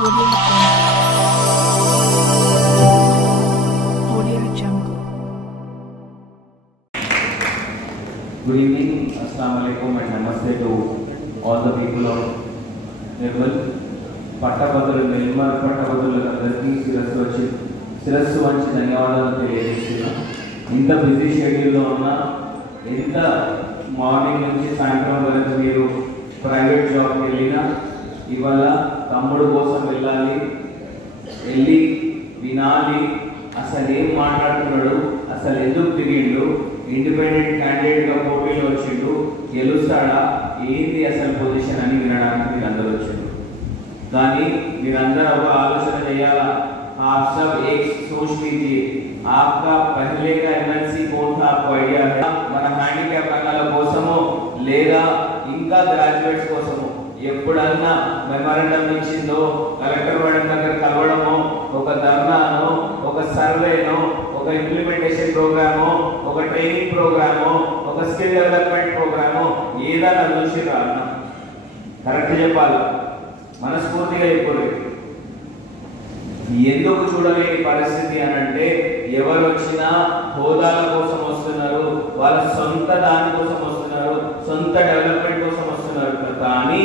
Audio Jungle. Good evening, Assalamu alaikum and namaste to all the people of Nirmal. పట్టభద్రులు Nirmal పట్టభద్రులందరికీ శిరస్సు వంచి ధన్యవాదాలు తెలియజేస్తున్నాం. ఇంత బిజీ షెడ్యూల్లో ఉన్న, ఎంత మార్నింగ్ నుంచి సాయంత్రం వరకు మీరు ప్రైవేట్ జాబ్కి వెళ్ళినా ఇవాళ తమ్ముడు కోసం వెళ్ళి వినాలి, అసలు ఏం మాట్లాడుతున్నాడు, అసలు ఎందుకు తిరిగిండు, ఇండిపెండెంట్ క్యాండిడేట్గా పోటీలో వచ్చిండు, గెలుస్తాడా, ఏంటి అసలు పొజిషన్ అని వినడానికి మీరు అందరూ వచ్చిండు. కానీ మీరందరూ ఒక ఆలోచన చేయాలా. आप सब एक सोच लीजिए, आपका पहले का एमएलसी कौन था, आपको आइडिया है? మన హ్యాండిక్యాప్ రంగాల కోసమో లేదా ఇంకా గ్రాడ్యుయేట్స్ కోసమో ఎప్పుడన్నా మెమరాండం ఇచ్చిందో, కలెక్టర్ మేడం దగ్గర కలవడమో, ఒక ధర్నానో, ఒక సర్వేనో, ఒక ఇంప్లిమెంటేషన్ ప్రోగ్రామో, ఒక ట్రైనింగ్ ప్రోగ్రామో, ఒక స్కిల్ డెవలప్మెంట్ ప్రోగ్రామో ఏదైనా చూసిరా అన్న? కరెక్ట్ చెప్పాలి, మనస్ఫూర్తిగా చెప్పలేదు. ఎందుకు చూడలేని పరిస్థితి అని అంటే, ఎవరు వచ్చినా హోదాల కోసం వస్తున్నారు, వాళ్ళ సొంత దాని కోసం వస్తున్నారు, సొంత డెవలప్మెంట్ కోసం వస్తున్నారు. కానీ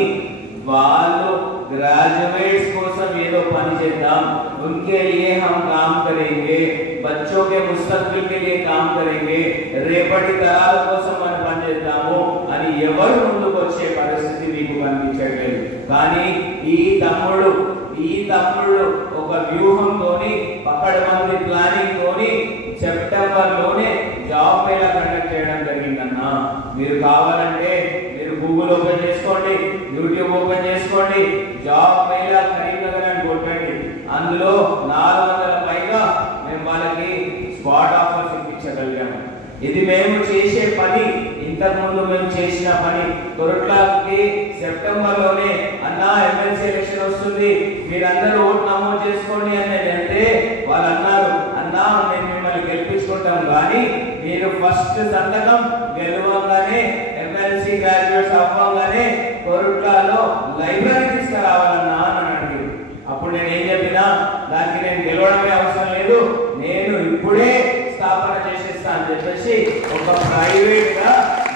వాళ్ళు ग्रेजुएट्स కోసం ఏదో పని చేద్దాం, उनके लिए हम काम करेंगे, बच्चों के मुस्तकबिल के लिए काम करेंगे, రేపటి తరాల కోసం మనం పని చేద్దాము అని ఎవరు ముందుకు వచ్చే పరిస్థితి మీకు కనిపించట్లేదు. కానీ ఈ తమ్ముడు ఒక వ్యూహంతోని, పకడ్బందీ ప్లానింగ్ తోని సెప్టెంబర్ లోనే జాబ్ మేళా కండక్ట్ చేయడం జరిగిందన్నా. మీరు కావాలంటే మీరు గూగుల్ ఓపెన్ చేసుకోండి, యూట్యూబ్ ఓపెన్ చేసుకోండి, జాబ్ మేళా కరీంనగర్ అని కొట్టండి. అందులో 400 పైగా మేము వాళ్ళకి స్పాట్ ఆఫర్స్ ఇప్పించగలిగాము. ఇది మేము చేసే పని, ఇంతకుముందు మేము చేసిన పని. కొరట్లాకి సెప్టెంబర్ లోనే అన్నా ఎమ్మెల్సీ ఎలక్షన్ వస్తుంది, మీరందరూ ఓటు నమోదు చేసుకోండి అని అంటే వాళ్ళు అన్నారు, అన్నా మేము మిమ్మల్ని గెలిపించుకుంటాం, కానీ మీరు ఫస్ట్ సంతకం గెలవగానే, ఎమ్మెల్సీ గ్రాడ్యుయేట్స్ అవ్వగానే కొరట్లాలో లైబ్రరీ తీసుకురావాలన్నా అని అడిగారు. అప్పుడు నేను ఏం చెప్పినా, దానికి నేను గెలవడమే అవసరం లేదు, నేను ఇప్పుడే స్థాపన చేసేస్తా అని చెప్పేసి ఒక ప్రైవేట్ గా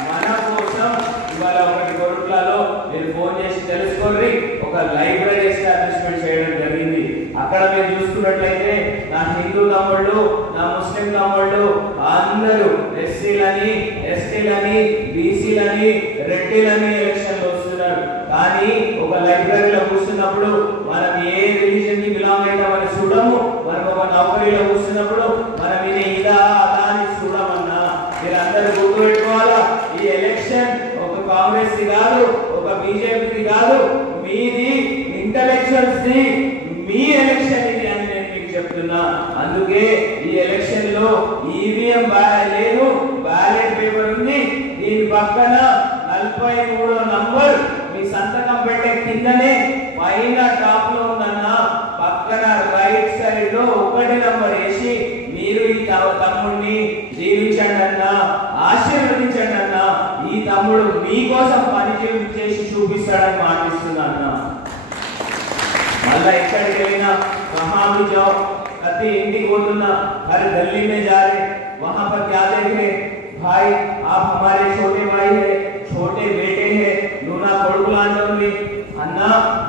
మన కోసం ఇవాళ ఒకటి కొరట్లలో మీరు ఫోన్ చేసి తెలుసుకోండి, ఒక లైబ్రరీ ఎస్టాబ్లిష్మెంట్ చేయడం జరిగింది. అక్కడ మీరు చూసుకున్నట్లయితే నా హిందూ తమ్ముళ్ళు, నా ముస్లిం తమ్ముళ్ళు అందరూ ఎస్సీలని, ఎస్టీలని, బీసీలని, రెడ్డిలని ఎలక్షన్ లో వస్తున్నారు. కానీ ఒక లైబ్రరీలో కూర్చున్నప్పుడు మనం ఏ రిలీజన్ కి బిలాంగ్ అవుతామని చూడము, మనం ఒక నౌకరీలో కూర్చున్నప్పుడు మనం ఇది ఇదా అదా అని చూడమన్నా. మీరందరూ గుర్తుపెట్టుకోవాలా, ఈ ఎలక్షన్ ఒక కాంగ్రెస్ ది కాదు, ఒక బీజేపీ కాదు, మీది ఇంటెలెక్చువల్స్ ది, మీ ఎలక్షన్ ఇది అని నేను మీకు చెప్తున్నా. అందుకే ఈ ఎలక్షన్ లో ఈవీఎం లేదు, బ్యాలెట్ పేపర్ ఉంది, దీని పక్కన 43వ నంబర్ మీ సంతకం పెట్టే కిందనే పైన టాప్ లో ఉందన్న, పక్కన రైట్ సైడ్ లో 1 నంబర్ వేసి మీరు ఈ తమ్ముడిని జీవించండి అన్న, ఆశీర్వదించండి అన్న. ఈ తమ్ముడు మీకోసం పని చేసి చూపిస్తాడని మాటిస్తున్నాను. మళ్ళా ఎక్కడికి వెళ్ళినా कहाँ भी जाओ, प्रति इंडिक बोलना, हर गली में जा रहे, वहां पर क्या देखे, भाई आप हमारे छोटे भाई है, छोटे बेटे हैं, नूना కొడుకులాంటి అన్న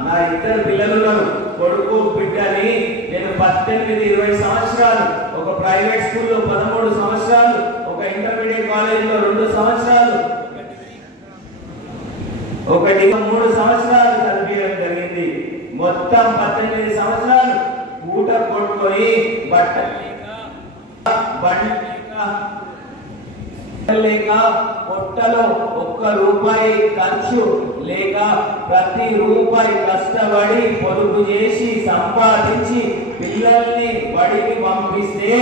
నా ఇద్దరు పిల్లలు ఉన్నారు, కొడుకు బిడ్డని నేను 18-20 సంవత్సరాలు, ఒక ప్రైవేట్ స్కూల్లో 13 సంవత్సరాలు, ఒక ఇంటర్మీడియట్ కాలేజీలో 2 సంవత్సరాలు, ఒకటి 3 సంవత్సరాలు చదివించడం జరిగింది. మొత్తం 18 సంవత్సరాలు పూట కొట్టుకొని బట్టలు లేక పొట్టలో 1 రూపాయి ఖర్చు లేక ప్రతి రూపాయి కష్టపడి పొదుపు చేసి సంపాదించి పిల్లల్ని బడికి పంపిస్తే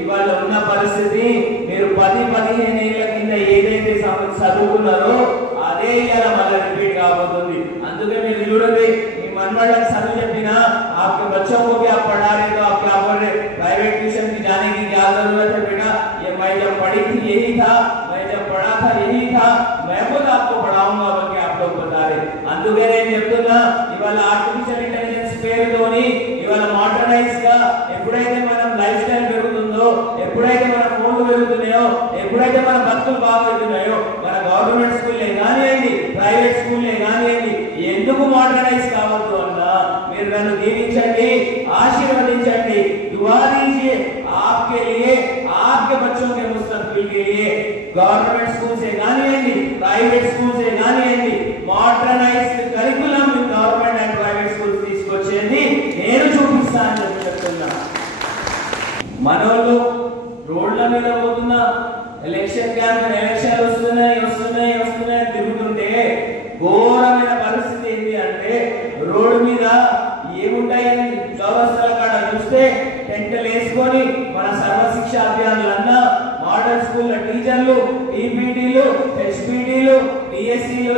ఇవాళ ఉన్న పరిస్థితి, మీరు 10-15 ఏళ్ల కింద ఏదైతే చదువుకున్నారో అదే ఇలా మళ్ళీ రిపీట్ కాబోతుంది. అందుకే మీరు చూడండి, మీ मनमंडल सभी ने बिना आपके बच्चों को भी आप पढ़ा रहे तो आप क्या बोल रहे, प्राइवेट ट्यूशन की जाने की क्या जरूरत है बेटा, ये मैं जब पढ़ी थी यही था, मैं जब पढ़ा था यही था, मैं खुद आपको पढ़ाऊंगा बल्कि आप लोग बता रहे. అందుకే నేను చెప్తున్నా ఇవాళ ఆర్టిఫిషియల్ ఇంటెలిజెన్స్ పేరుతోని మనోళ్ళు రోడ్ల మీద పోతున్నా ఎలక్షన్ క్యాంపెయిన్ ఎలక్షన్ వస్తున్నాయి తిరుగుతుంటే ఘోరమైన పరిస్థితి ఏంటి అంటే రోడ్డు మీద ఏముంటాయి చౌరస్తాల కాడ చూస్తే టెంట్లు వేసుకొని మన సర్వశిక్ష అభియాన్లన్నా మోడల్ స్కూల్ టీచర్లు టీపీటీలు హెచ్పీటీలు డిఎస్సీలు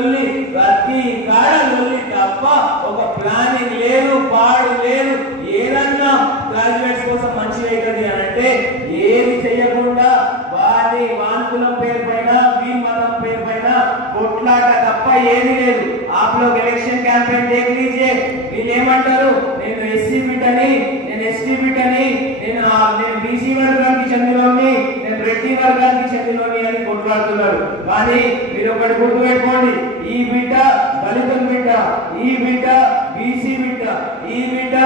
ప్రతి కాడ లొల్లి తప్ప ఒక ప్లానింగ్ లేదు పాడు లేదు. ఏదన్నా గ్రాడ్యుయేట్స్ కోసం మంచిగా అవుతుంది అని అంటే ఏది చేయకుండా వారి వాన్కులం పేరు పైన వీల్ మతం పేరు పైన కొట్లాట తప్ప ఏది లేదు. आप लोग इलेक्शन कैंपेन देख लीजिए వీళ్ళు ఏమంటారు నేను ఎస్సీ బిడ్డని నేను ఎస్టీ బిడ్డని నేను బీసీ వర్గానికి చెందినోని నేను రెడ్డి వర్గానికి చెందినోని అని కొట్లాడుతున్నారు. కానీ మీరు ఒకటి గుర్తుపెట్టుకోండి, ఈ బిడ్డ దళితుల బిడ్డ, ఈ బిడ్డ బీసీ బిడ్డ, ఈ బిడ్డ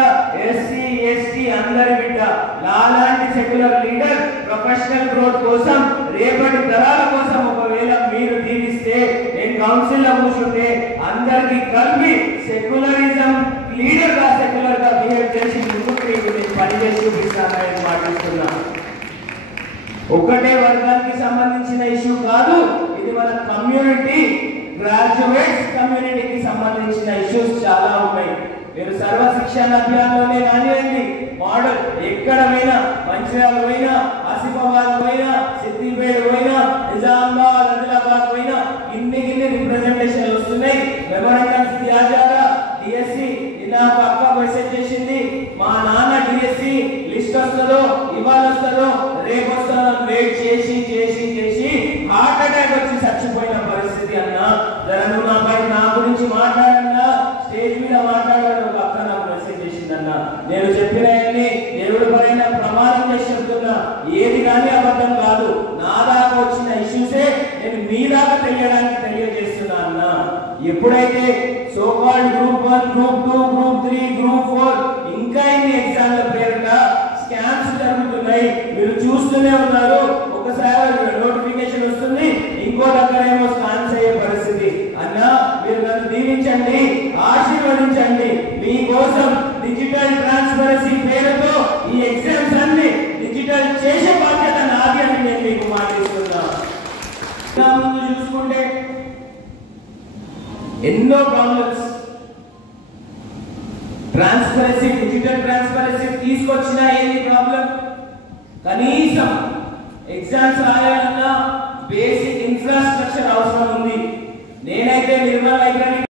ఎస్సీ ఎస్టీ అందరి బిడ్డ. నాలాంటి సెక్యులర్ లీడర్ ప్రొఫెషనల్ గ్రోత్ కోసం రేపటి తరాల కోసం ఒకవేళ మీరు దీవిస్తే నేను కౌన్సిల్ లో కూర్చుంటే అందరికి కలిపి సెక్యులరిజం లీడర్ గా సెక్యులర్ గా బిహేవ్ చేసి ముందుకు నేను పనిచేసి చూపిస్తానని మాట్లాడుతున్నా. ఒకటే వర్గానికి సంబంధించిన ఇష్యూ కాదు ఇది, మన కమ్యూనిటీ గ్రాడ్యుయేట్స్ కమ్యూనిటీకి సంబంధించిన ఇష్యూస్ చాలా ఉన్నాయి. మీరు సర్వశిక్షణ అభియాన్లోనే కానివ్వండి, మోడల్ ఎక్కడ పోయినా, మంచిర్యాల పోయినా, ఆసిఫాబాద్ పోయినా, సిద్దిపేట పోయినా, నిజామాబాద్ ఆదిలాబాద్ పోయినా ఇన్ని రిప్రజెంటేషన్ వస్తున్నాయి. మెమోరాండమ్స్ దియాజాగా డిఎస్సి ఇలా పక్క మెసేజ్ చేసింది, మా నాన్న డిఎస్సి లిస్ట్ వస్తుందో ఇవాళ వస్తుందో రేపు వస్తుందో వెయిట్ చేసి హార్ట్ అటాక్ వచ్చి చచ్చిపోయిన పరిస్థితి అన్నా. జరను నా గురించి మాట్లాడన్నా స్టేజ్ మీద మాట్లాడాలని ఒక అక్క నాకు మెసేజ్ చేసిందన్నా. నేను చెప్పినవన్నీ దేవుడి పైన ప్రమాణం చేసి చెప్తున్నా, ఏది కానీ అబద్ధం కాదు. నా దాకా వచ్చిన ఇష్యూసే నేను మీ దాకా తెలియజేస్తున్నా అన్నా. ఎప్పుడైతే so called group 1, group 2, group 3, group 4 ఇంకా ఇన్ని ఎగ్జామ్ల పేరుట స్కామ్స్ జరుగుతున్నాయి, మీరు చూస్తూనే ఉన్నారు. ఒకసారి నోటిఫికేషన్ వస్తుంది, ఇంకో దగ్గర ఏమో స్కామ్స్ అయ్యే పరిస్థితి. అన్నా మీరు నన్ను దీవించండి, ఆశీర్వదించండి. మీకోసం డిజిటల్ ట్రాన్స్పరెన్సీ పేరుతో ఈ ఎగ్జామ్స్ అన్ని డిజిటల్ చేసే బాధ్యత నాది అని నేను మీకు మాటిస్తున్నా. ముందు చూసుకుంటే ఎన్నో ప్రాబ్లమ్స్, ట్రాన్స్పరెన్సీ డిజిటల్ ట్రాన్స్పరెన్సీ తీసుకొచ్చినా ఏంటి ప్రాబ్లం? కనీసం ఎగ్జామ్స్ రాయాలన్నా బేసిక్ ఇన్ఫ్రాస్ట్రక్చర్ అవసరం ఉంది. నేనైతే నిర్మల్ లైబ్రరీ